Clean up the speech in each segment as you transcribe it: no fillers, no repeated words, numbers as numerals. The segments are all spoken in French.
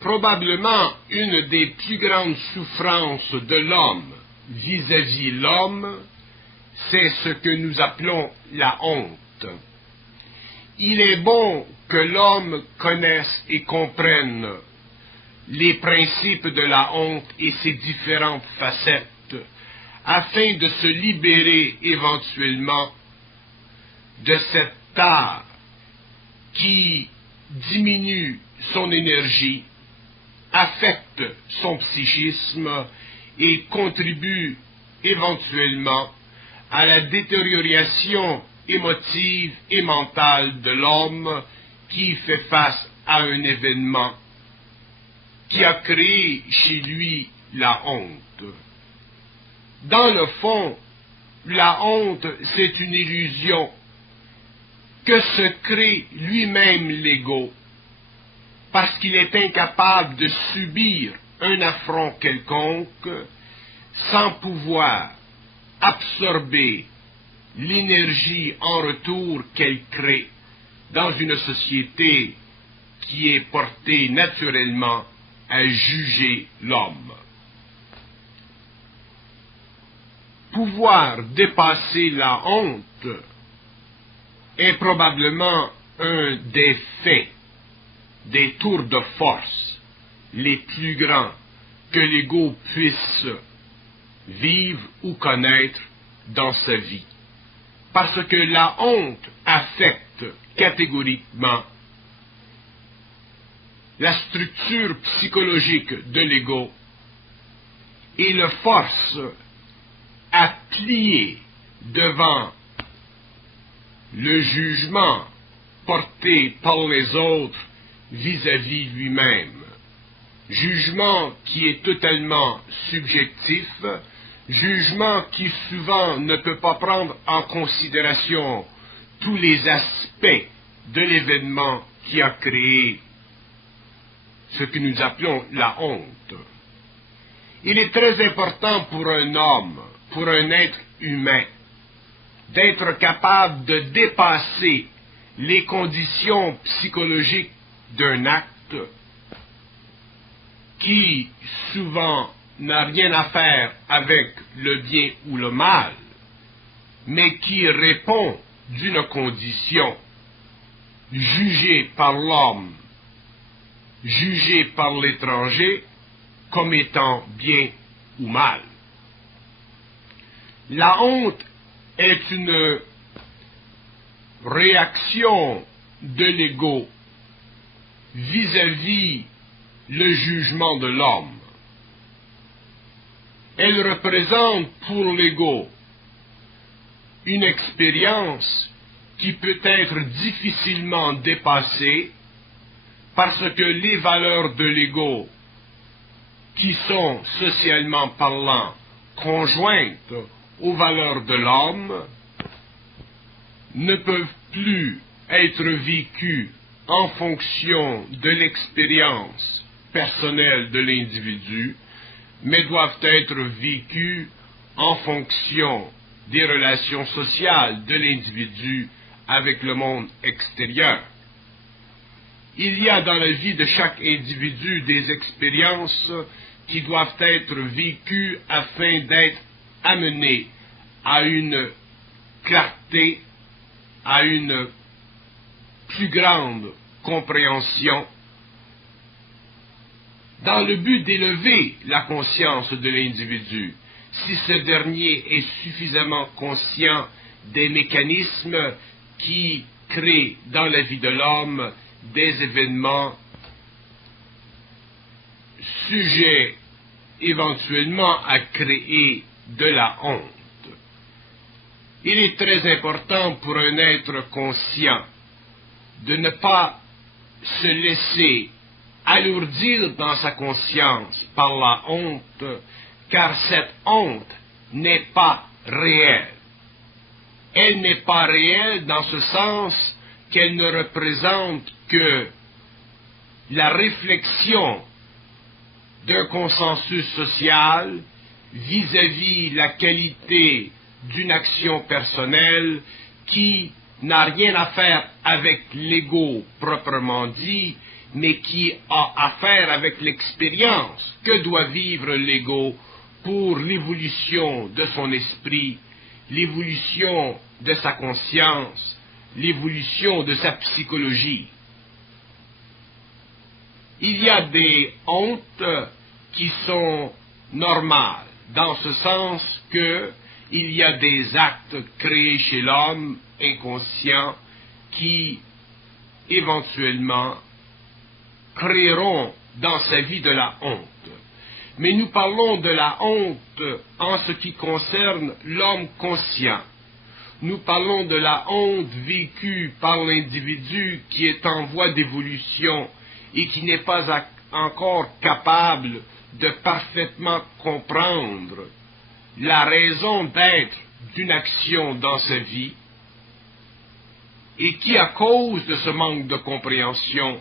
Probablement une des plus grandes souffrances de l'homme vis-à-vis l'homme, c'est ce que nous appelons la honte. Il est bon que l'homme connaisse et comprenne les principes de la honte et ses différentes facettes, afin de se libérer éventuellement de cette tare qui diminue son énergie, affecte son psychisme et contribue éventuellement à la détérioration émotive et mentale de l'homme qui fait face à un événement qui a créé chez lui la honte. Dans le fond, la honte, c'est une illusion que se crée lui-même l'ego, parce qu'il est incapable de subir un affront quelconque sans pouvoir absorber l'énergie en retour qu'elle crée dans une société qui est portée naturellement à juger l'homme. Pouvoir dépasser la honte est probablement un des faits, des tours de force les plus grands que l'ego puisse vivre ou connaître dans sa vie. Parce que la honte affecte catégoriquement la structure psychologique de l'ego et le force à plier devant le jugement porté par les autres vis-à-vis lui-même. Jugement qui est totalement subjectif, jugement qui souvent ne peut pas prendre en considération tous les aspects de l'événement qui a créé ce que nous appelons la honte. Il est très important pour un homme, pour un être humain, d'être capable de dépasser les conditions psychologiques d'un acte qui souvent n'a rien à faire avec le bien ou le mal, mais qui répond d'une condition jugée par l'homme, jugée par l'étranger comme étant bien ou mal. La honte est une réaction de l'ego vis-à-vis le jugement de l'homme. Elle représente pour l'ego une expérience qui peut être difficilement dépassée parce que les valeurs de l'ego, qui sont socialement parlant conjointes aux valeurs de l'homme, ne peuvent plus être vécues en fonction de l'expérience personnelle de l'individu, mais doivent être vécues en fonction des relations sociales de l'individu avec le monde extérieur. Il y a dans la vie de chaque individu des expériences qui doivent être vécues afin d'être amenées à une clarté, à une plus grande compréhension, dans le but d'élever la conscience de l'individu. Si ce dernier est suffisamment conscient des mécanismes qui créent dans la vie de l'homme des événements sujets éventuellement à créer de la honte. Il est très important pour un être conscient de ne pas se laisser alourdir dans sa conscience par la honte, car cette honte n'est pas réelle. Elle n'est pas réelle dans ce sens qu'elle ne représente que la réflexion d'un consensus social vis-à-vis la qualité d'une action personnelle qui n'a rien à faire avec l'ego proprement dit, mais qui a affaire avec l'expérience que doit vivre l'ego pour l'évolution de son esprit, l'évolution de sa conscience, l'évolution de sa psychologie. Il y a des hontes qui sont normales, dans ce sens que il y a des actes créés chez l'homme inconscient qui, éventuellement, créeront dans sa vie de la honte. Mais nous parlons de la honte en ce qui concerne l'homme conscient. Nous parlons de la honte vécue par l'individu qui est en voie d'évolution et qui n'est pas encore capable de parfaitement comprendre la raison d'être d'une action dans sa vie et qui, à cause de ce manque de compréhension,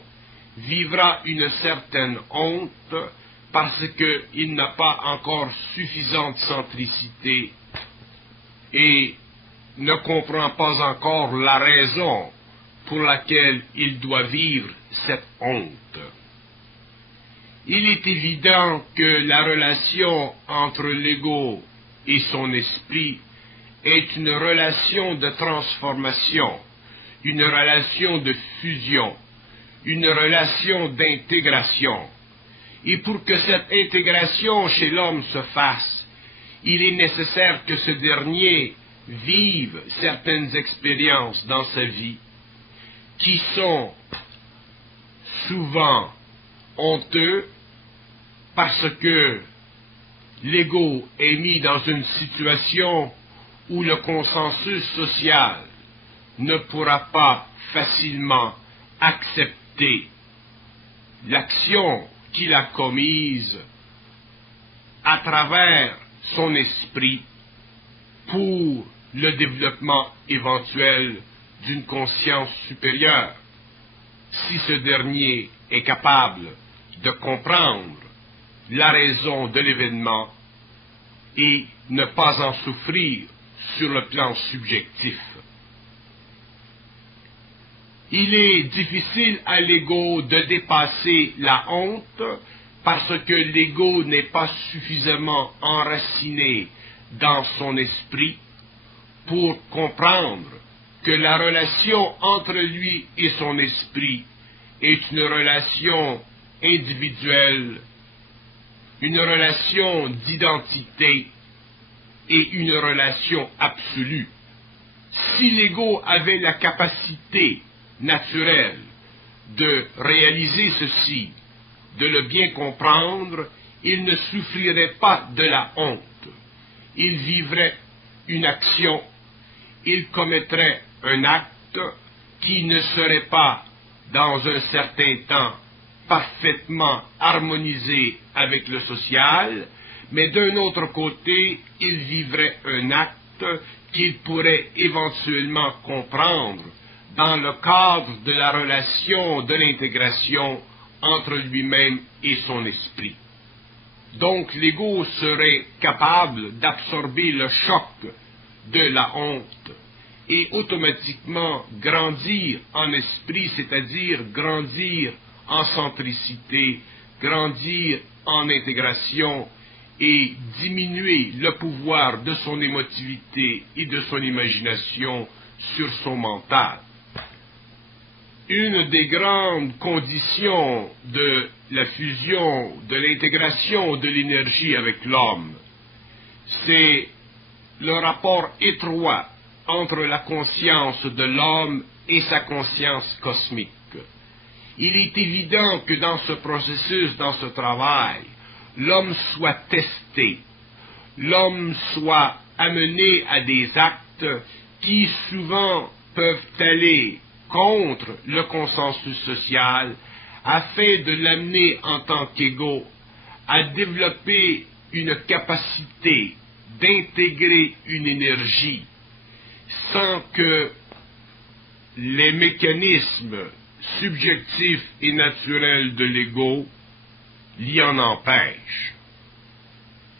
vivra une certaine honte parce qu'il n'a pas encore suffisante centricité et ne comprend pas encore la raison pour laquelle il doit vivre cette honte. Il est évident que la relation entre l'ego et son esprit est une relation de transformation, une relation de fusion, une relation d'intégration. Et pour que cette intégration chez l'homme se fasse, il est nécessaire que ce dernier vive certaines expériences dans sa vie qui sont souvent honteux parce que l'ego est mis dans une situation où le consensus social ne pourra pas facilement accepter l'action qu'il a commise à travers son esprit pour le développement éventuel d'une conscience supérieure, si ce dernier est capable de comprendre la raison de l'événement et ne pas en souffrir sur le plan subjectif. Il est difficile à l'ego de dépasser la honte parce que l'ego n'est pas suffisamment enraciné dans son esprit pour comprendre que la relation entre lui et son esprit est une relation individuelle, une relation d'identité et une relation absolue. Si l'ego avait la capacité naturelle de réaliser ceci, de le bien comprendre, il ne souffrirait pas de la honte. Il vivrait une action, il commettrait un acte qui ne serait pas, dans un certain temps, parfaitement harmonisé avec le social, mais d'un autre côté, il vivrait un acte qu'il pourrait éventuellement comprendre dans le cadre de la relation de l'intégration entre lui-même et son esprit. Donc l'ego serait capable d'absorber le choc de la honte et automatiquement grandir en esprit, c'est-à-dire grandir en centricité, grandir en intégration et diminuer le pouvoir de son émotivité et de son imagination sur son mental. Une des grandes conditions de la fusion, de l'intégration de l'énergie avec l'homme, c'est le rapport étroit entre la conscience de l'homme et sa conscience cosmique. Il est évident que dans ce processus, dans ce travail, l'homme soit testé, l'homme soit amené à des actes qui souvent peuvent aller contre le consensus social, afin de l'amener en tant qu'ego à développer une capacité d'intégrer une énergie sans que les mécanismes subjectifs et naturels de l'ego l'y en empêchent.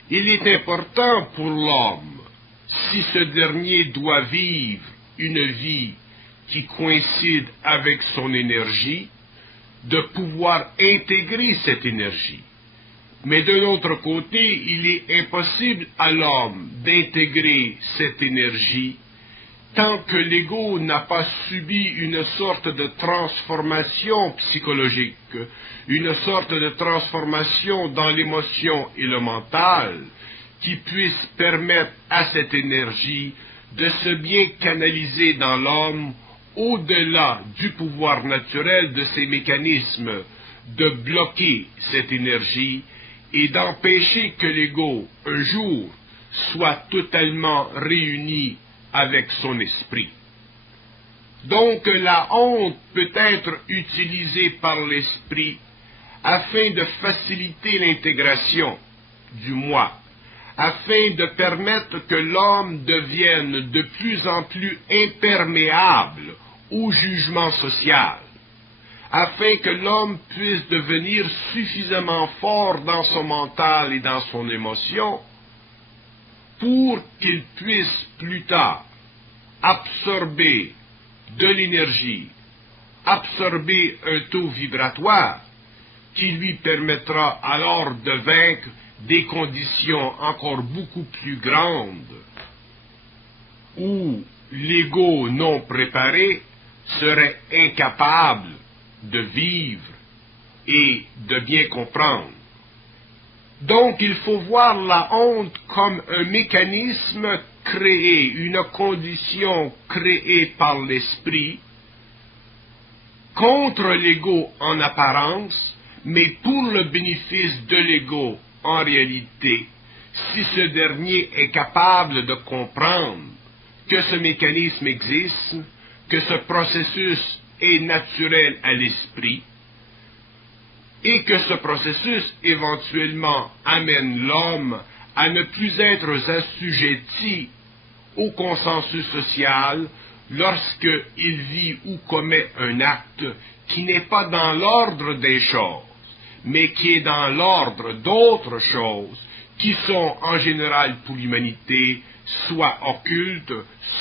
Il est important pour l'homme, si ce dernier doit vivre une vie qui coïncide avec son énergie, de pouvoir intégrer cette énergie. Mais de l'autre côté, il est impossible à l'homme d'intégrer cette énergie tant que l'ego n'a pas subi une sorte de transformation psychologique, une sorte de transformation dans l'émotion et le mental, qui puisse permettre à cette énergie de se bien canaliser dans l'homme au-delà du pouvoir naturel de ces mécanismes, de bloquer cette énergie et d'empêcher que l'ego, un jour, soit totalement réuni avec son esprit. Donc la honte peut être utilisée par l'esprit afin de faciliter l'intégration du moi, afin de permettre que l'homme devienne de plus en plus imperméable au jugement social, afin que l'homme puisse devenir suffisamment fort dans son mental et dans son émotion pour qu'il puisse plus tard absorber de l'énergie, absorber un taux vibratoire qui lui permettra alors de vaincre des conditions encore beaucoup plus grandes où l'ego non préparé serait incapable de vivre et de bien comprendre. Donc il faut voir la honte comme un mécanisme créé, une condition créée par l'esprit contre l'ego en apparence, mais pour le bénéfice de l'ego en réalité, si ce dernier est capable de comprendre que ce mécanisme existe, que ce processus est naturel à l'esprit, et que ce processus éventuellement amène l'homme à ne plus être assujetti au consensus social lorsqu'il vit ou commet un acte qui n'est pas dans l'ordre des choses, mais qui est dans l'ordre d'autres choses qui sont en général pour l'humanité soit occultes,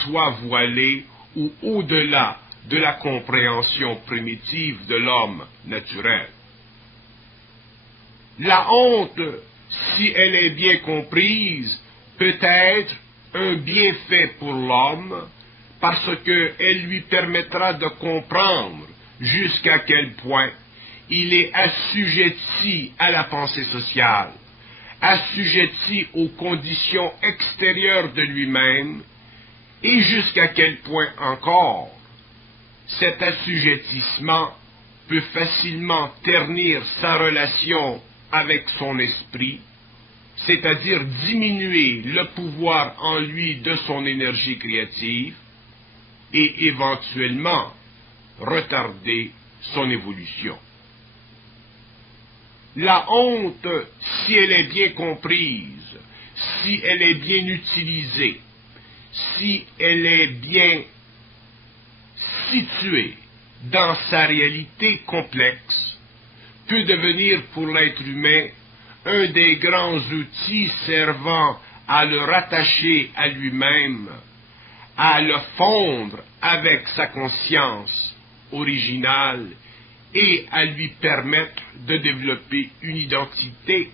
soit voilées ou au-delà de la compréhension primitive de l'homme naturel. La honte, si elle est bien comprise, peut être un bienfait pour l'homme parce qu'elle lui permettra de comprendre jusqu'à quel point il est assujetti à la pensée sociale, assujetti aux conditions extérieures de lui-même, et jusqu'à quel point encore cet assujettissement peut facilement ternir sa relation avec son esprit, c'est-à-dire diminuer le pouvoir en lui de son énergie créative et éventuellement retarder son évolution. La honte, si elle est bien comprise, si elle est bien utilisée, si elle est bien située dans sa réalité complexe, peut devenir pour l'être humain un des grands outils servant à le rattacher à lui-même, à le fondre avec sa conscience originale et à lui permettre de développer une identité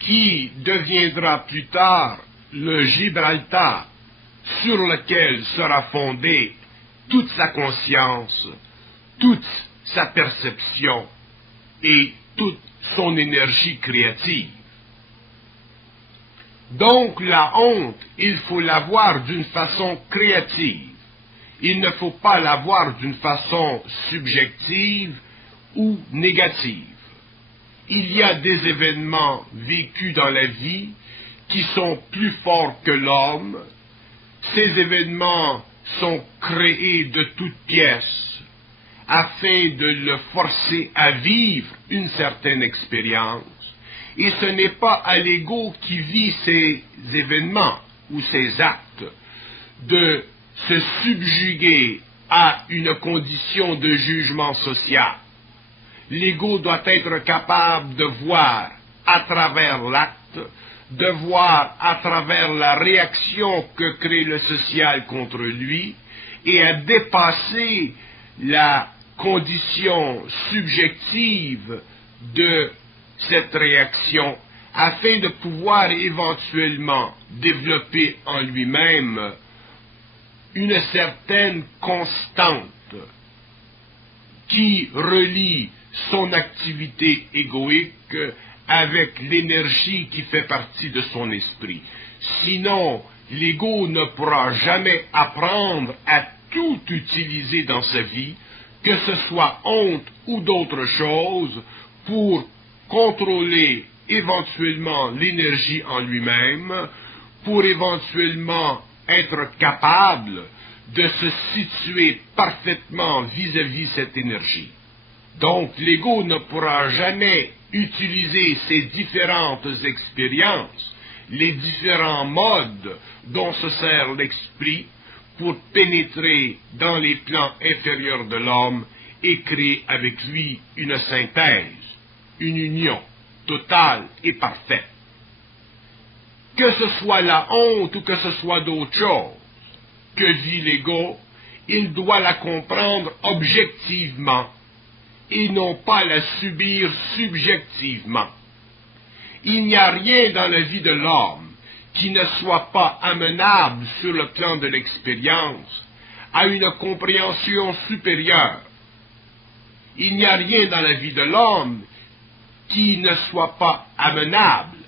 qui deviendra plus tard le Gibraltar sur lequel sera fondée toute sa conscience, toute sa perception et toute son énergie créative. Donc la honte, il faut la voir d'une façon créative. Il ne faut pas la voir d'une façon subjective ou négative. Il y a des événements vécus dans la vie qui sont plus forts que l'homme. Ces événements sont créés de toutes pièces afin de le forcer à vivre une certaine expérience. Et ce n'est pas à l'ego qui vit ces événements ou ces actes de se subjuguer à une condition de jugement social. L'ego doit être capable de voir à travers l'acte, de voir à travers la réaction que crée le social contre lui, et à dépasser la conditions subjectives de cette réaction afin de pouvoir éventuellement développer en lui-même une certaine constante qui relie son activité égoïque avec l'énergie qui fait partie de son esprit. Sinon, l'ego ne pourra jamais apprendre à tout utiliser dans sa vie, que ce soit honte ou d'autres choses, pour contrôler éventuellement l'énergie en lui-même, pour éventuellement être capable de se situer parfaitement vis-à-vis cette énergie. Donc, l'ego ne pourra jamais utiliser ces différentes expériences, les différents modes dont se sert l'esprit pour pénétrer dans les plans inférieurs de l'homme et créer avec lui une synthèse, une union totale et parfaite. Que ce soit la honte ou que ce soit d'autres choses que vit l'ego, il doit la comprendre objectivement et non pas la subir subjectivement. Il n'y a rien dans la vie de l'homme qui ne soit pas amenable sur le plan de l'expérience à une compréhension supérieure. Il n'y a rien dans la vie de l'homme qui ne soit pas amenable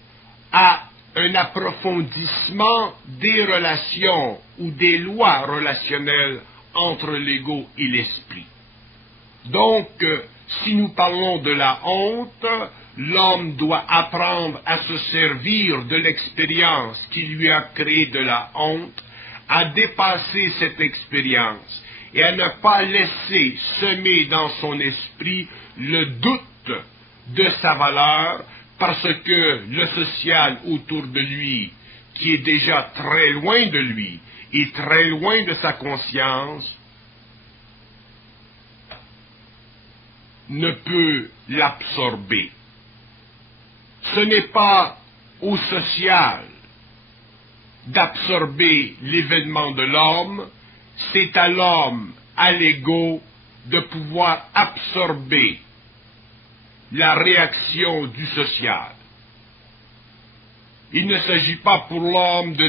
à un approfondissement des relations ou des lois relationnelles entre l'ego et l'esprit. Donc, si nous parlons de la honte, l'homme doit apprendre à se servir de l'expérience qui lui a créé de la honte, à dépasser cette expérience et à ne pas laisser semer dans son esprit le doute de sa valeur, parce que le social autour de lui, qui est déjà très loin de lui et très loin de sa conscience, ne peut l'absorber. Ce n'est pas au social d'absorber l'événement de l'homme, c'est à l'homme, à l'ego, de pouvoir absorber la réaction du social. Il ne s'agit pas pour l'homme de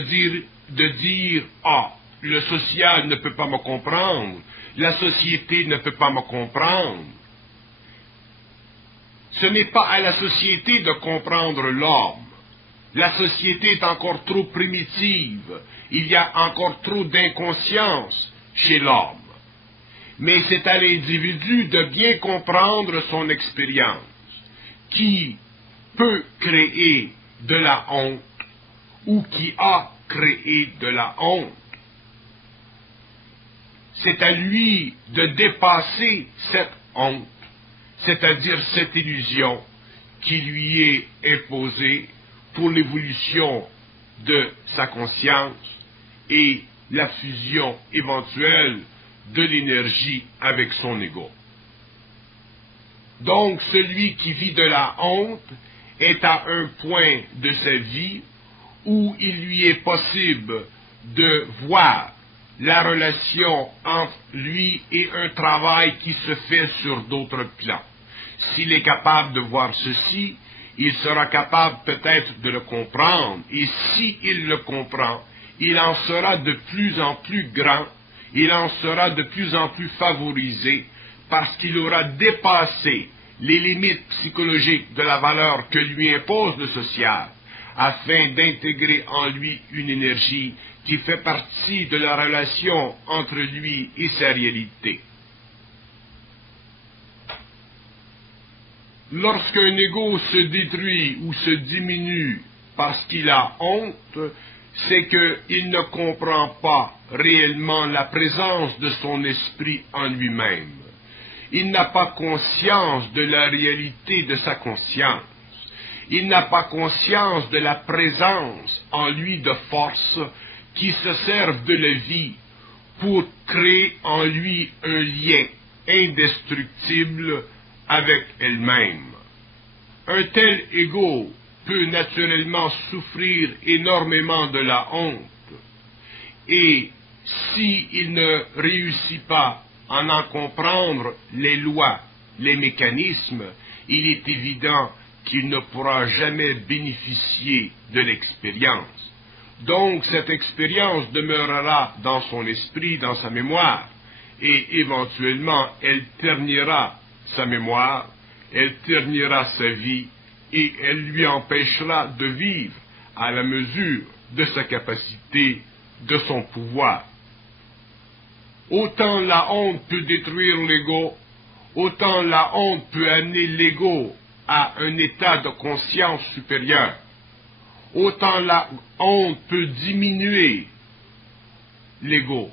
dire « Ah, le social ne peut pas me comprendre, la société ne peut pas me comprendre ». Ce n'est pas à la société de comprendre l'homme. La société est encore trop primitive, il y a encore trop d'inconscience chez l'homme. Mais c'est à l'individu de bien comprendre son expérience, qui peut créer de la honte ou qui a créé de la honte. C'est à lui de dépasser cette honte, c'est-à-dire cette illusion qui lui est imposée pour l'évolution de sa conscience et la fusion éventuelle de l'énergie avec son ego. Donc, celui qui vit de la honte est à un point de sa vie où il lui est possible de voir la relation entre lui et un travail qui se fait sur d'autres plans. S'il est capable de voir ceci, il sera capable peut-être de le comprendre, et s'il le comprend, il en sera de plus en plus grand, il en sera de plus en plus favorisé, parce qu'il aura dépassé les limites psychologiques de la valeur que lui impose le social, afin d'intégrer en lui une énergie qui fait partie de la relation entre lui et sa réalité. Lorsqu'un ego se détruit ou se diminue parce qu'il a honte, c'est qu'il ne comprend pas réellement la présence de son esprit en lui-même. Il n'a pas conscience de la réalité de sa conscience. Il n'a pas conscience de la présence en lui de forces qui se servent de la vie pour créer en lui un lien indestructible avec elle-même. Un tel ego peut naturellement souffrir énormément de la honte, et s'il ne réussit pas en comprendre les lois, les mécanismes, il est évident qu'il ne pourra jamais bénéficier de l'expérience. Donc cette expérience demeurera dans son esprit, dans sa mémoire, et éventuellement elle ternira sa mémoire, elle ternira sa vie, et elle lui empêchera de vivre à la mesure de sa capacité, de son pouvoir. Autant la honte peut détruire l'ego, autant la honte peut amener l'ego à un état de conscience supérieur. Autant la honte peut diminuer l'ego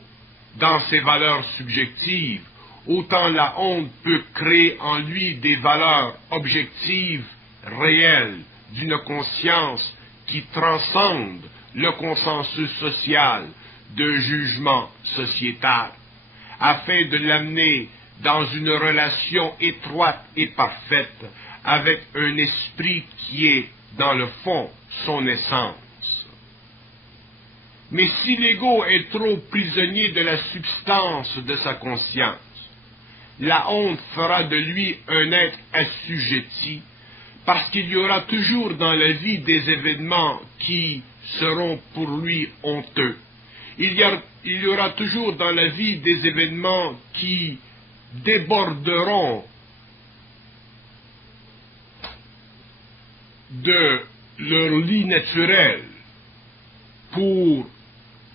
dans ses valeurs subjectives, autant la honte peut créer en lui des valeurs objectives, réelles, d'une conscience qui transcende le consensus social de jugement sociétal, afin de l'amener dans une relation étroite et parfaite avec un esprit qui est, dans le fond, son essence. Mais si l'ego est trop prisonnier de la substance de sa conscience, la honte fera de lui un être assujetti, parce qu'il y aura toujours dans la vie des événements qui seront pour lui honteux. Il y aura toujours dans la vie des événements qui déborderont de leur lit naturel pour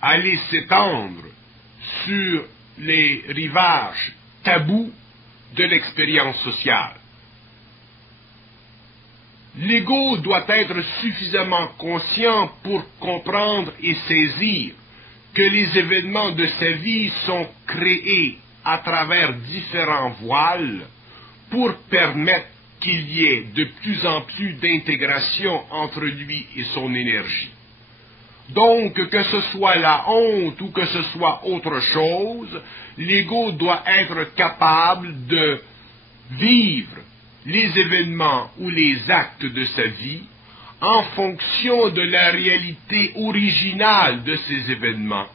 aller s'étendre sur les rivages tabous de l'expérience sociale. L'ego doit être suffisamment conscient pour comprendre et saisir que les événements de sa vie sont créés à travers différents voiles pour permettre qu'il y ait de plus en plus d'intégration entre lui et son énergie. Donc, que ce soit la honte ou que ce soit autre chose, l'ego doit être capable de vivre les événements ou les actes de sa vie en fonction de la réalité originale de ces événements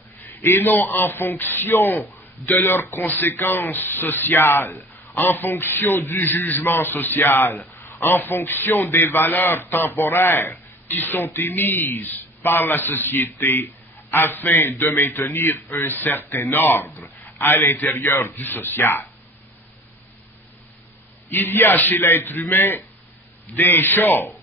et non en fonction de leurs conséquences sociales, en fonction du jugement social, en fonction des valeurs temporaires qui sont émises par la société afin de maintenir un certain ordre à l'intérieur du social. Il y a chez l'être humain des choses,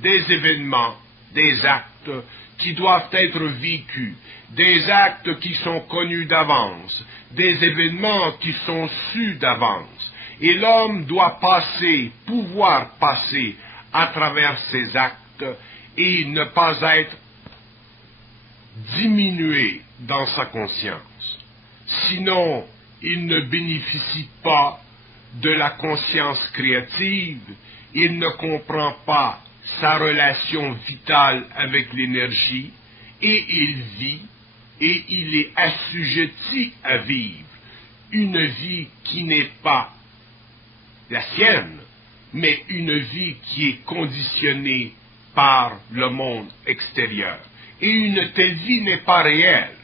des événements, des actes qui doivent être vécus, des actes qui sont connus d'avance, des événements qui sont sus d'avance. Et l'homme doit pouvoir passer à travers ces actes et ne pas être diminué dans sa conscience. Sinon, il ne bénéficie pas de la conscience créative, il ne comprend pas sa relation vitale avec l'énergie, et il vit, et il est assujetti à vivre une vie qui n'est pas la sienne, mais une vie qui est conditionnée par le monde extérieur. Et une telle vie n'est pas réelle.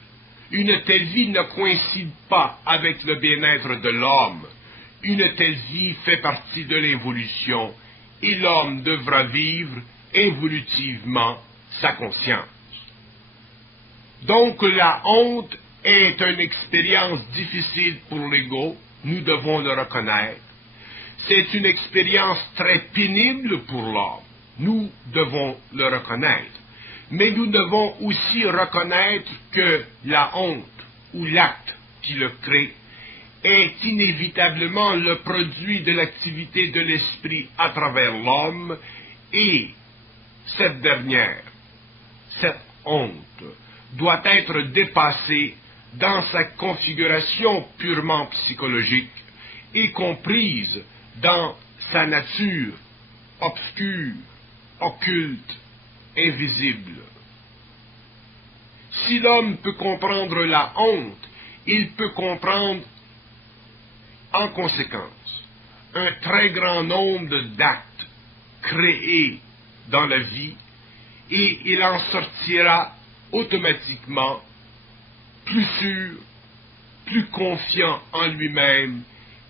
Une telle vie ne coïncide pas avec le bien-être de l'homme. Une telle vie fait partie de l'évolution et l'homme devra vivre évolutivement sa conscience. Donc la honte est une expérience difficile pour l'ego, nous devons le reconnaître. C'est une expérience très pénible pour l'homme, nous devons le reconnaître. Mais nous devons aussi reconnaître que la honte ou l'acte qui le crée est inévitablement le produit de l'activité de l'esprit à travers l'homme, et cette dernière, cette honte, doit être dépassée dans sa configuration purement psychologique et comprise dans sa nature obscure, occulte, invisible. Si l'homme peut comprendre la honte, il peut comprendre en conséquence un très grand nombre d'actes créés dans la vie, et il en sortira automatiquement plus sûr, plus confiant en lui-même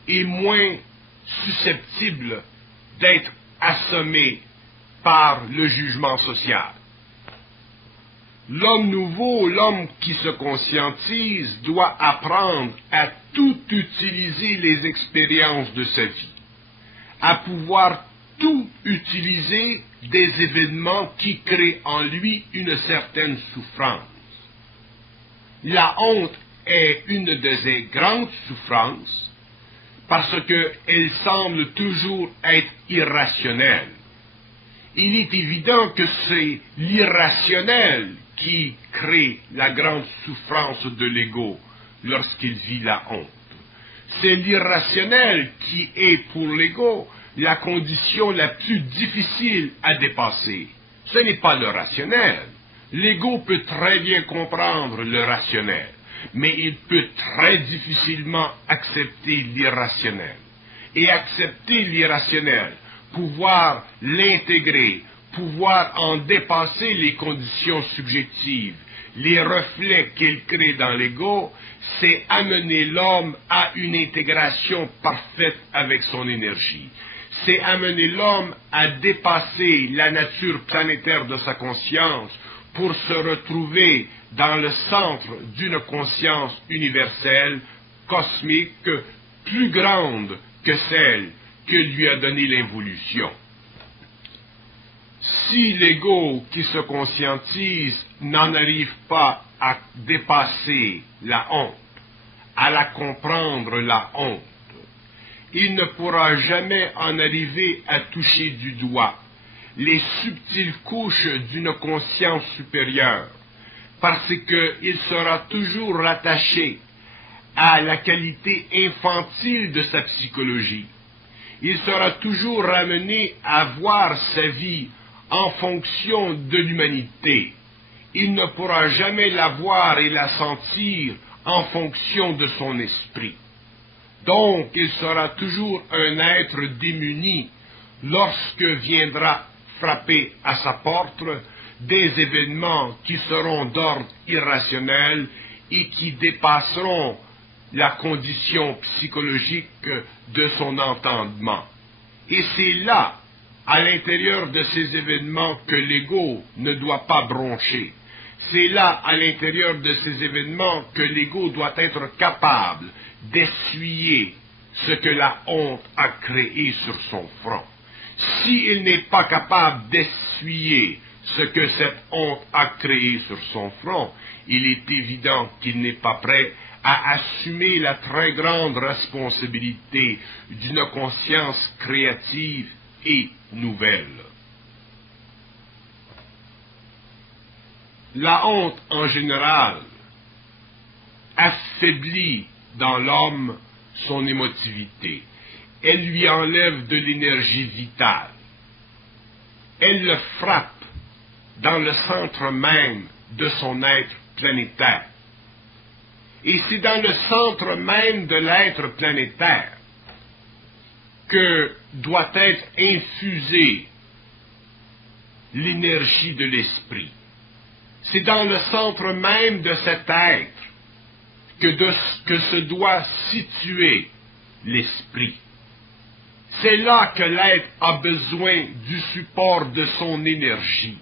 et moins susceptible d'être assommé par le jugement social. L'homme nouveau, l'homme qui se conscientise, doit apprendre à tout utiliser les expériences de sa vie, à pouvoir tout utiliser des événements qui créent en lui une certaine souffrance. La honte est une de ces grandes souffrances parce qu'elle semble toujours être irrationnelle. Il est évident que c'est l'irrationnel qui crée la grande souffrance de l'ego lorsqu'il vit la honte. C'est l'irrationnel qui est pour l'ego la condition la plus difficile à dépasser. Ce n'est pas le rationnel. L'ego peut très bien comprendre le rationnel, mais il peut très difficilement accepter l'irrationnel. Et accepter l'irrationnel, pouvoir l'intégrer, pouvoir en dépasser les conditions subjectives, les reflets qu'il crée dans l'ego, c'est amener l'homme à une intégration parfaite avec son énergie. C'est amener l'homme à dépasser la nature planétaire de sa conscience pour se retrouver dans le centre d'une conscience universelle, cosmique, plus grande que celle que lui a donnée l'involution. Si l'ego qui se conscientise n'en arrive pas à dépasser la honte, à la comprendre la honte, il ne pourra jamais en arriver à toucher du doigt les subtiles couches d'une conscience supérieure, parce qu'il sera toujours rattaché à la qualité infantile de sa psychologie. Il sera toujours ramené à voir sa vie en fonction de l'humanité. Il ne pourra jamais la voir et la sentir en fonction de son esprit. Donc, il sera toujours un être démuni lorsque viendra frapper à sa porte des événements qui seront d'ordre irrationnel et qui dépasseront la condition psychologique de son entendement. Et c'est là, à l'intérieur de ces événements, que l'ego ne doit pas broncher. C'est là, à l'intérieur de ces événements, que l'ego doit être capable d'essuyer ce que la honte a créé sur son front. S'il n'est pas capable d'essuyer ce que cette honte a créé sur son front, il est évident qu'il n'est pas prêt à assumer la très grande responsabilité d'une conscience créative et nouvelle. La honte, en général, affaiblit dans l'homme son émotivité. Elle lui enlève de l'énergie vitale. Elle le frappe dans le centre même de son être planétaire. Et c'est dans le centre même de l'être planétaire que doit être infusée l'énergie de l'esprit. C'est dans le centre même de cet être que se doit situer l'esprit. C'est là que l'être a besoin du support de son énergie.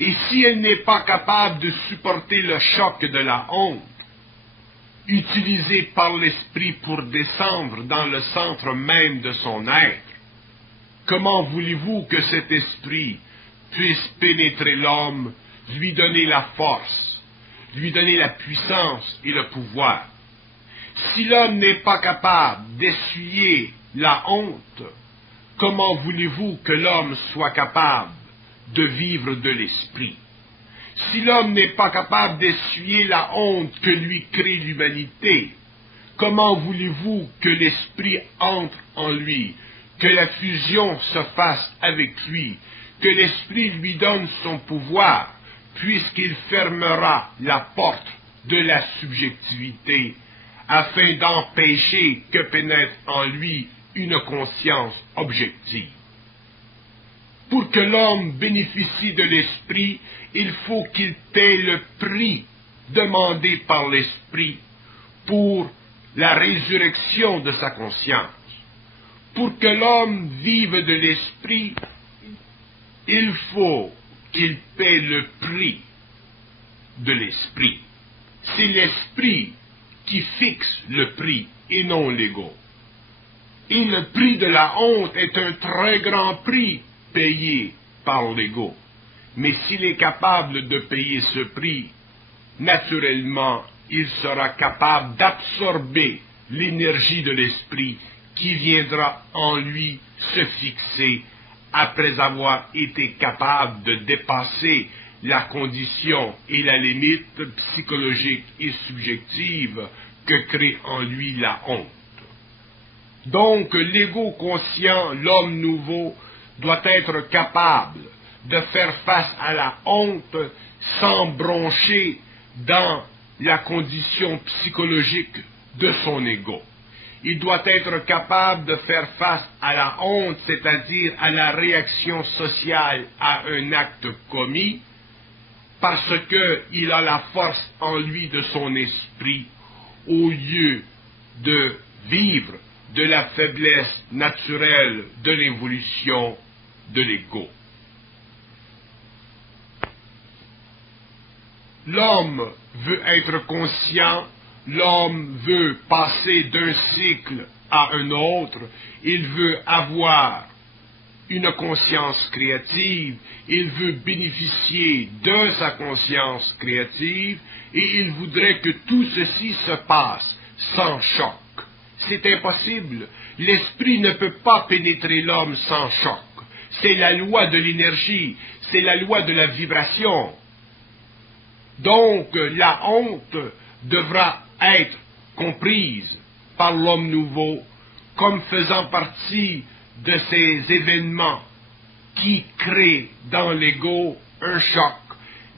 Et si elle n'est pas capable de supporter le choc de la honte, utilisé par l'esprit pour descendre dans le centre même de son être, comment voulez-vous que cet esprit puisse pénétrer l'homme, lui donner la force, lui donner la puissance et le pouvoir? Si l'homme n'est pas capable d'essuyer la honte, comment voulez-vous que l'homme soit capable de vivre de l'esprit? Si l'homme n'est pas capable d'essuyer la honte que lui crée l'humanité, comment voulez-vous que l'esprit entre en lui, que la fusion se fasse avec lui, que l'esprit lui donne son pouvoir, puisqu'il fermera la porte de la subjectivité, afin d'empêcher que pénètre en lui une conscience objective? Pour que l'homme bénéficie de l'esprit, il faut qu'il paie le prix demandé par l'esprit pour la résurrection de sa conscience. Pour que l'homme vive de l'esprit, il faut qu'il paie le prix de l'esprit. C'est l'esprit qui fixe le prix et non l'ego. Et le prix de la honte est un très grand prix payé par l'ego. Mais s'il est capable de payer ce prix, naturellement, il sera capable d'absorber l'énergie de l'esprit qui viendra en lui se fixer après avoir été capable de dépasser la condition et la limite psychologique et subjective que crée en lui la honte. Donc, l'ego conscient, l'homme nouveau, doit être capable de faire face à la honte sans broncher dans la condition psychologique de son ego. Il doit être capable de faire face à la honte, c'est-à-dire à la réaction sociale à un acte commis, parce qu'il a la force en lui de son esprit, au lieu de vivre de la faiblesse naturelle de l'évolution de l'ego. L'homme veut être conscient, l'homme veut passer d'un cycle à un autre, il veut avoir une conscience créative, il veut bénéficier de sa conscience créative et il voudrait que tout ceci se passe sans choc. C'est impossible. L'esprit ne peut pas pénétrer l'homme sans choc. C'est la loi de l'énergie, c'est la loi de la vibration. Donc, la honte devra être comprise par l'homme nouveau comme faisant partie de ces événements qui créent dans l'ego un choc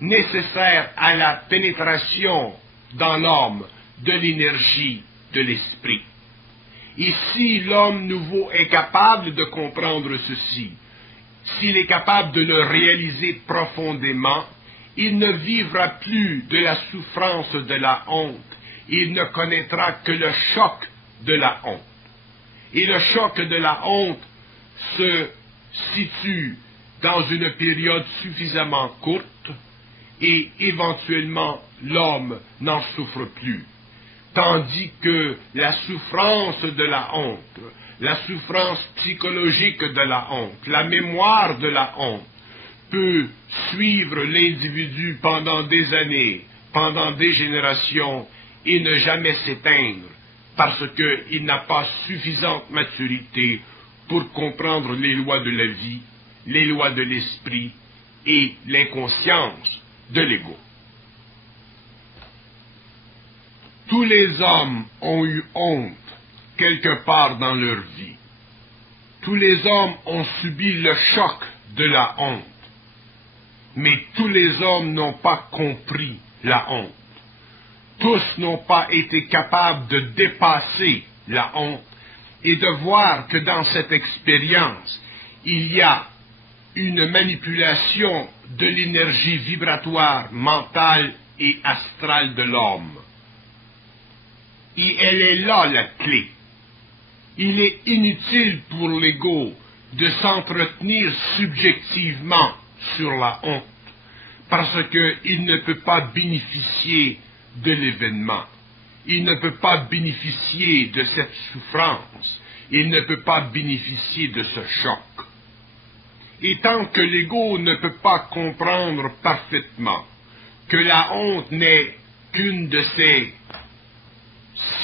nécessaire à la pénétration dans l'homme de l'énergie de l'esprit. Et si l'homme nouveau est capable de comprendre ceci, s'il est capable de le réaliser profondément, il ne vivra plus de la souffrance de la honte, il ne connaîtra que le choc de la honte. Et le choc de la honte se situe dans une période suffisamment courte et éventuellement l'homme n'en souffre plus. Tandis que la souffrance de la honte, la souffrance psychologique de la honte, la mémoire de la honte, peut suivre l'individu pendant des années, pendant des générations, et ne jamais s'éteindre, parce qu'il n'a pas suffisante maturité pour comprendre les lois de la vie, les lois de l'esprit et l'inconscience de l'ego. Tous les hommes ont eu honte quelque part dans leur vie. Tous les hommes ont subi le choc de la honte. Mais tous les hommes n'ont pas compris la honte. Tous n'ont pas été capables de dépasser la honte et de voir que dans cette expérience, il y a une manipulation de l'énergie vibratoire, mentale et astrale de l'homme. Et elle est là la clé. Il est inutile pour l'ego de s'entretenir subjectivement sur la honte, parce qu'il ne peut pas bénéficier de l'événement. Il ne peut pas bénéficier de cette souffrance. Il ne peut pas bénéficier de ce choc. Et tant que l'ego ne peut pas comprendre parfaitement que la honte n'est qu'une de ces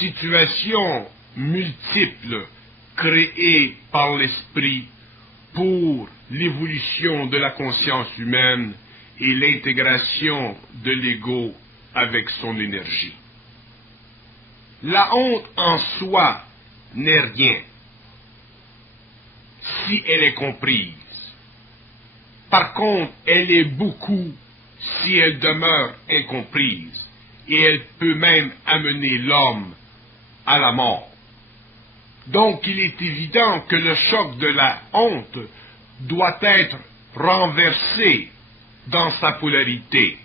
situations multiples créées par l'esprit pour l'évolution de la conscience humaine et l'intégration de l'ego avec son énergie. La honte en soi n'est rien si elle est comprise. Par contre, elle est beaucoup si elle demeure incomprise, et elle peut même amener l'homme à la mort. Donc, il est évident que le choc de la honte doit être renversé dans sa polarité.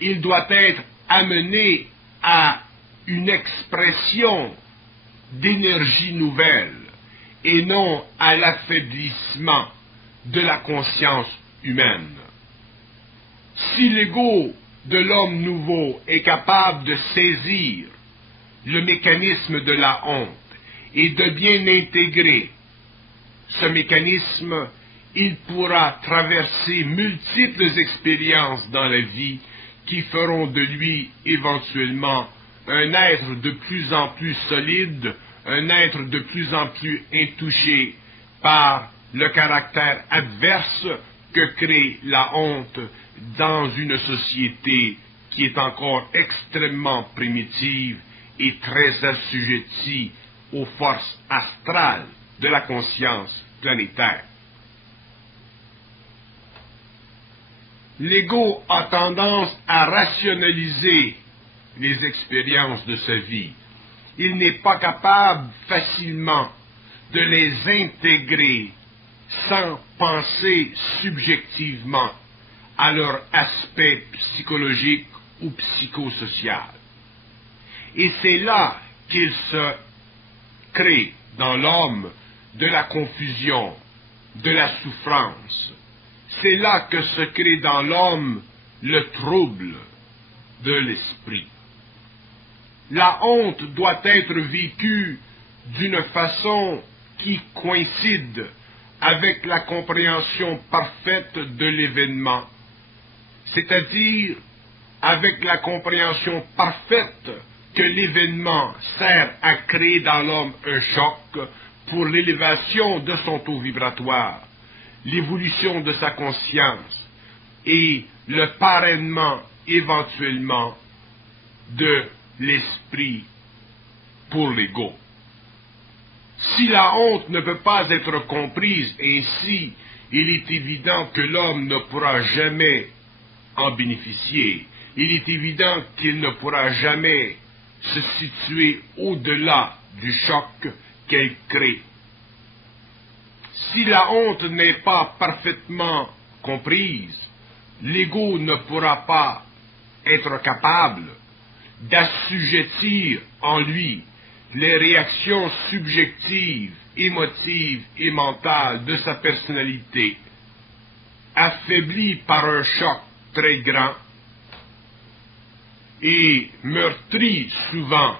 Il doit être amené à une expression d'énergie nouvelle et non à l'affaiblissement de la conscience humaine. Si l'ego de l'homme nouveau est capable de saisir le mécanisme de la honte et de bien intégrer ce mécanisme, il pourra traverser multiples expériences dans la vie qui feront de lui éventuellement un être de plus en plus solide, un être de plus en plus intouché par le caractère adverse que crée la honte dans une société qui est encore extrêmement primitive et très assujettie aux forces astrales de la conscience planétaire. L'ego a tendance à rationaliser les expériences de sa vie. Il n'est pas capable facilement de les intégrer sans penser subjectivement à leur aspect psychologique ou psychosocial. Et c'est là qu'il se crée dans l'homme de la confusion, de la souffrance. C'est là que se crée dans l'homme le trouble de l'esprit. La honte doit être vécue d'une façon qui coïncide avec la compréhension parfaite de l'événement, c'est-à-dire avec la compréhension parfaite que l'événement sert à créer dans l'homme un choc pour l'élévation de son taux vibratoire, l'évolution de sa conscience et le parrainement éventuellement de l'esprit pour l'ego. Si la honte ne peut pas être comprise ainsi, il est évident que l'homme ne pourra jamais en bénéficier. Il est évident qu'il ne pourra jamais se situer au-delà du choc qu'elle crée. Si la honte n'est pas parfaitement comprise, l'ego ne pourra pas être capable d'assujettir en lui les réactions subjectives, émotives et mentales de sa personnalité, affaiblie par un choc très grand et meurtrie souvent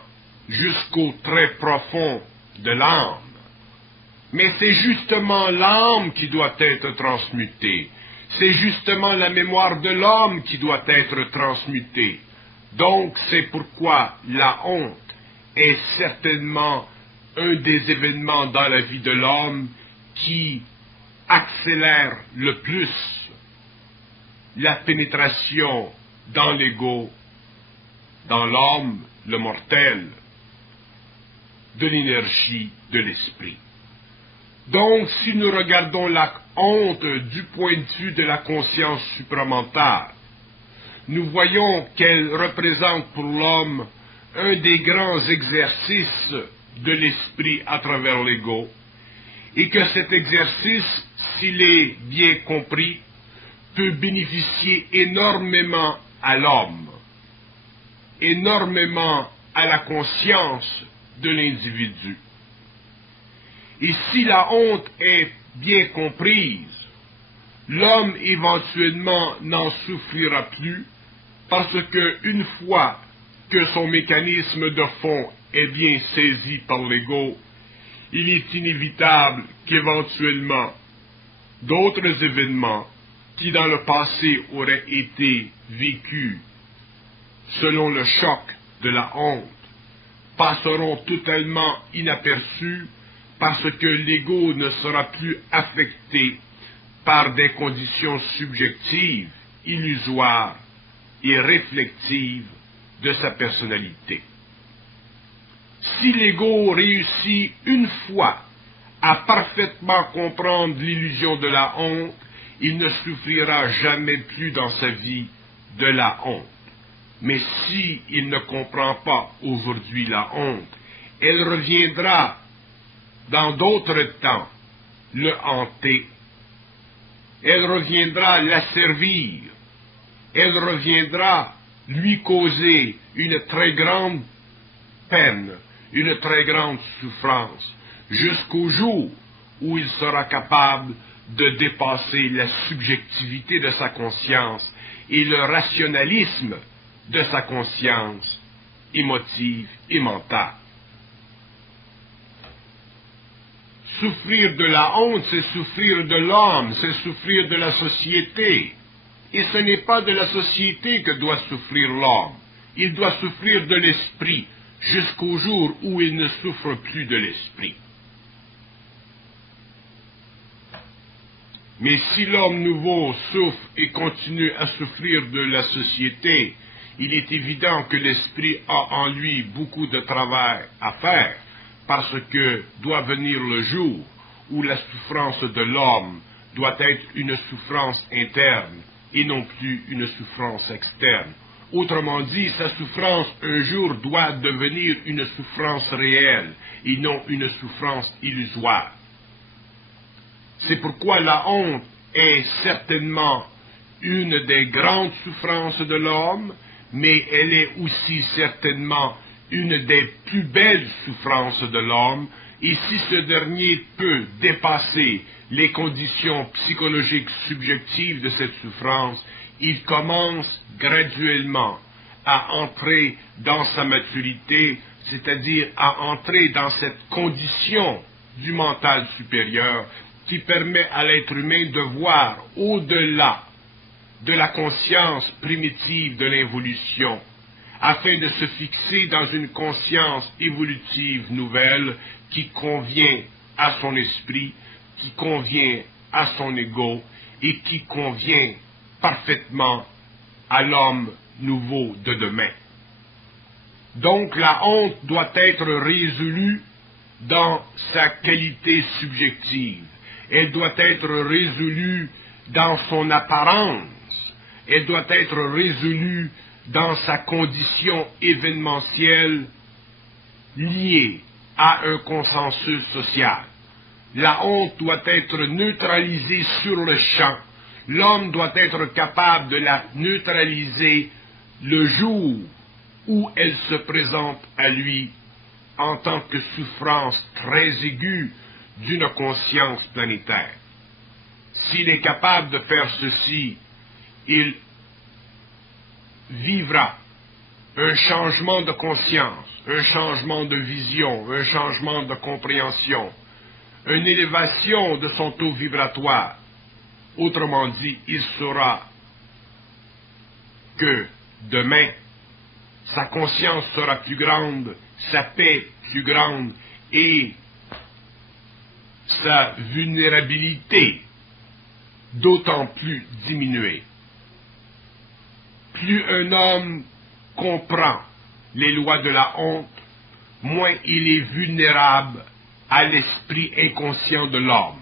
jusqu'au très profond de l'âme. Mais c'est justement l'âme qui doit être transmutée. C'est justement la mémoire de l'homme qui doit être transmutée. Donc c'est pourquoi la honte est certainement un des événements dans la vie de l'homme qui accélère le plus la pénétration dans l'ego, dans l'homme, le mortel, de l'énergie de l'esprit. Donc, si nous regardons la honte du point de vue de la conscience supramentale, nous voyons qu'elle représente pour l'homme un des grands exercices de l'esprit à travers l'ego, et que cet exercice, s'il est bien compris, peut bénéficier énormément à l'homme, énormément à la conscience de l'individu. Et si la honte est bien comprise, l'homme éventuellement n'en souffrira plus, parce que une fois que son mécanisme de fond est bien saisi par l'ego, il est inévitable qu'éventuellement d'autres événements qui dans le passé auraient été vécus selon le choc de la honte passeront totalement inaperçus parce que l'ego ne sera plus affecté par des conditions subjectives, illusoires et réflectives de sa personnalité. Si l'ego réussit une fois à parfaitement comprendre l'illusion de la honte, il ne souffrira jamais plus dans sa vie de la honte. Mais si il ne comprend pas aujourd'hui la honte, elle reviendra dans d'autres temps le hanter. Elle reviendra l'asservir. Elle reviendra lui causer une très grande peine, une très grande souffrance, jusqu'au jour où il sera capable de dépasser la subjectivité de sa conscience et le rationalisme de sa conscience émotive et mentale. Souffrir de la honte, c'est souffrir de l'homme, c'est souffrir de la société. Et ce n'est pas de la société que doit souffrir l'homme. Il doit souffrir de l'esprit, jusqu'au jour où il ne souffre plus de l'esprit. Mais si l'homme nouveau souffre et continue à souffrir de la société, il est évident que l'esprit a en lui beaucoup de travail à faire, parce que doit venir le jour où la souffrance de l'homme doit être une souffrance interne et non plus une souffrance externe. Autrement dit, sa souffrance un jour doit devenir une souffrance réelle et non une souffrance illusoire. C'est pourquoi la honte est certainement une des grandes souffrances de l'homme, mais elle est aussi certainement une des plus belles souffrances de l'homme, et si ce dernier peut dépasser les conditions psychologiques subjectives de cette souffrance, il commence graduellement à entrer dans sa maturité, c'est-à-dire à entrer dans cette condition du mental supérieur qui permet à l'être humain de voir au-delà de la conscience primitive de l'évolution, afin de se fixer dans une conscience évolutive nouvelle qui convient à son esprit, qui convient à son ego et qui convient parfaitement à l'homme nouveau de demain. Donc la honte doit être résolue dans sa qualité subjective. Elle doit être résolue dans son apparence. Elle doit être résolue dans sa condition événementielle liée à un consensus social. La honte doit être neutralisée sur le champ. L'homme doit être capable de la neutraliser le jour où elle se présente à lui en tant que souffrance très aiguë d'une conscience planétaire. S'il est capable de faire ceci, il vivra un changement de conscience, un changement de vision, un changement de compréhension, une élévation de son taux vibratoire. Autrement dit, il saura que demain, sa conscience sera plus grande, sa paix plus grande et sa vulnérabilité d'autant plus diminuée. Plus un homme comprend les lois de la honte, moins il est vulnérable à l'esprit inconscient de l'homme.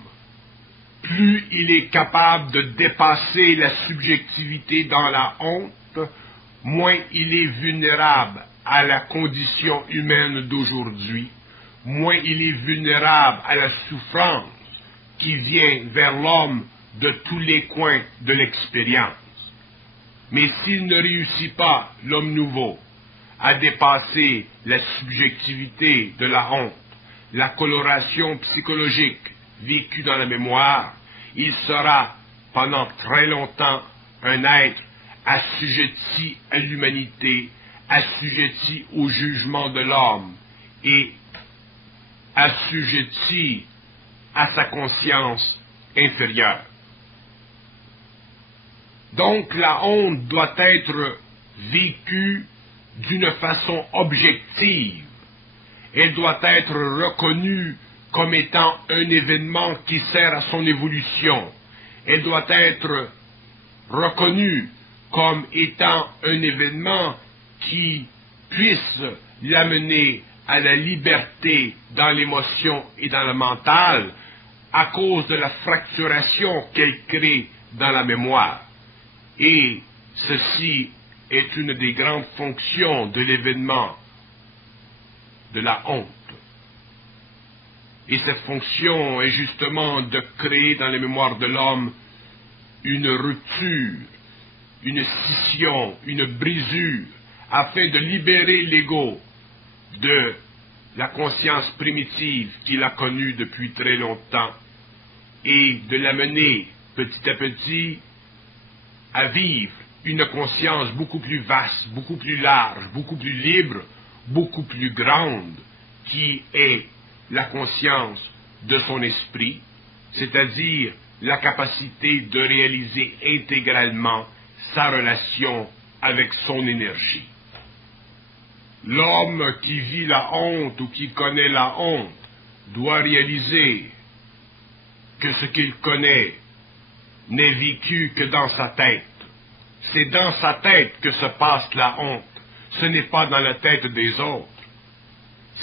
Plus il est capable de dépasser la subjectivité dans la honte, moins il est vulnérable à la condition humaine d'aujourd'hui, moins il est vulnérable à la souffrance qui vient vers l'homme de tous les coins de l'expérience. Mais s'il ne réussit pas, l'homme nouveau, à dépasser la subjectivité de la honte, la coloration psychologique vécue dans la mémoire, il sera pendant très longtemps un être assujetti à l'humanité, assujetti au jugement de l'homme et assujetti à sa conscience inférieure. Donc la honte doit être vécue d'une façon objective. Elle doit être reconnue comme étant un événement qui sert à son évolution. Elle doit être reconnue comme étant un événement qui puisse l'amener à la liberté dans l'émotion et dans le mental à cause de la fracturation qu'elle crée dans la mémoire. Et ceci est une des grandes fonctions de l'événement de la honte. Et cette fonction est justement de créer dans les mémoires de l'homme une rupture, une scission, une brisure, afin de libérer l'ego de la conscience primitive qu'il a connue depuis très longtemps et de l'amener petit à petit à vivre une conscience beaucoup plus vaste, beaucoup plus large, beaucoup plus libre, beaucoup plus grande, qui est la conscience de son esprit, c'est-à-dire la capacité de réaliser intégralement sa relation avec son énergie. L'homme qui vit la honte ou qui connaît la honte doit réaliser que ce qu'il connaît n'est vécu que dans sa tête. C'est dans sa tête que se passe la honte. Ce n'est pas dans la tête des autres.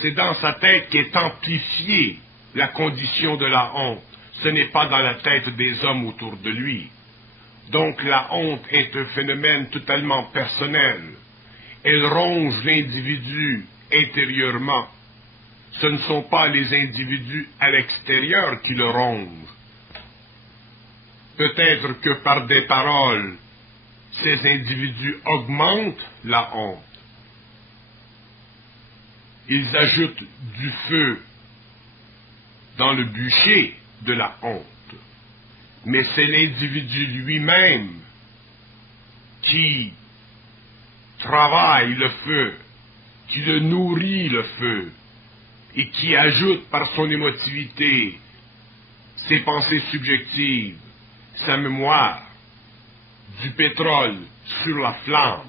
C'est dans sa tête qu'est amplifiée la condition de la honte. Ce n'est pas dans la tête des hommes autour de lui. Donc la honte est un phénomène totalement personnel. Elle ronge l'individu intérieurement. Ce ne sont pas les individus à l'extérieur qui le rongent. Peut-être que par des paroles, ces individus augmentent la honte. Ils ajoutent du feu dans le bûcher de la honte. Mais c'est l'individu lui-même qui travaille le feu, qui le nourrit le feu, et qui ajoute par son émotivité, ses pensées subjectives, sa mémoire, du pétrole sur la flamme.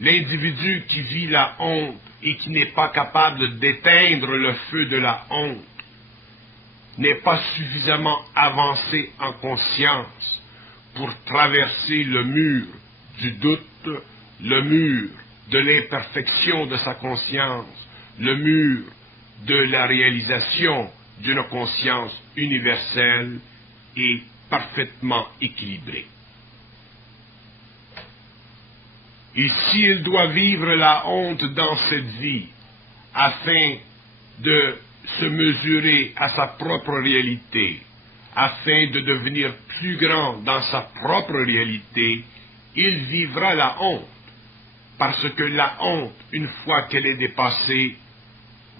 L'individu qui vit la honte et qui n'est pas capable d'éteindre le feu de la honte n'est pas suffisamment avancé en conscience pour traverser le mur du doute, le mur de l'imperfection de sa conscience, le mur de la réalisation d'une conscience universelle et parfaitement équilibrée. Et s'il doit vivre la honte dans cette vie, afin de se mesurer à sa propre réalité, afin de devenir plus grand dans sa propre réalité, il vivra la honte, parce que la honte, une fois qu'elle est dépassée,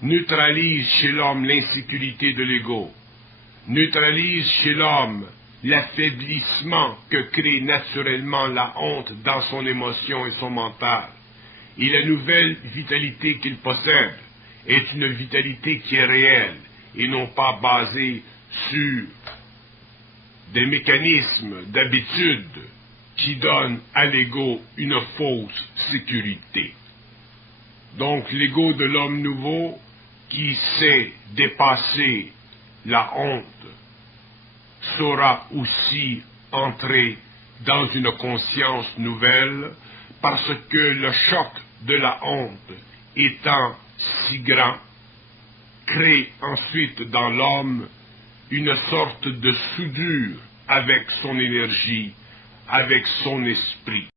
neutralise chez l'homme l'insécurité de l'ego, neutralise chez l'homme l'affaiblissement que crée naturellement la honte dans son émotion et son mental. Et la nouvelle vitalité qu'il possède est une vitalité qui est réelle et non pas basée sur des mécanismes d'habitude qui donnent à l'ego une fausse sécurité. Donc l'ego de l'homme nouveau qui sait dépasser la honte saura aussi entrer dans une conscience nouvelle, parce que le choc de la honte étant si grand, crée ensuite dans l'homme une sorte de soudure avec son énergie, avec son esprit.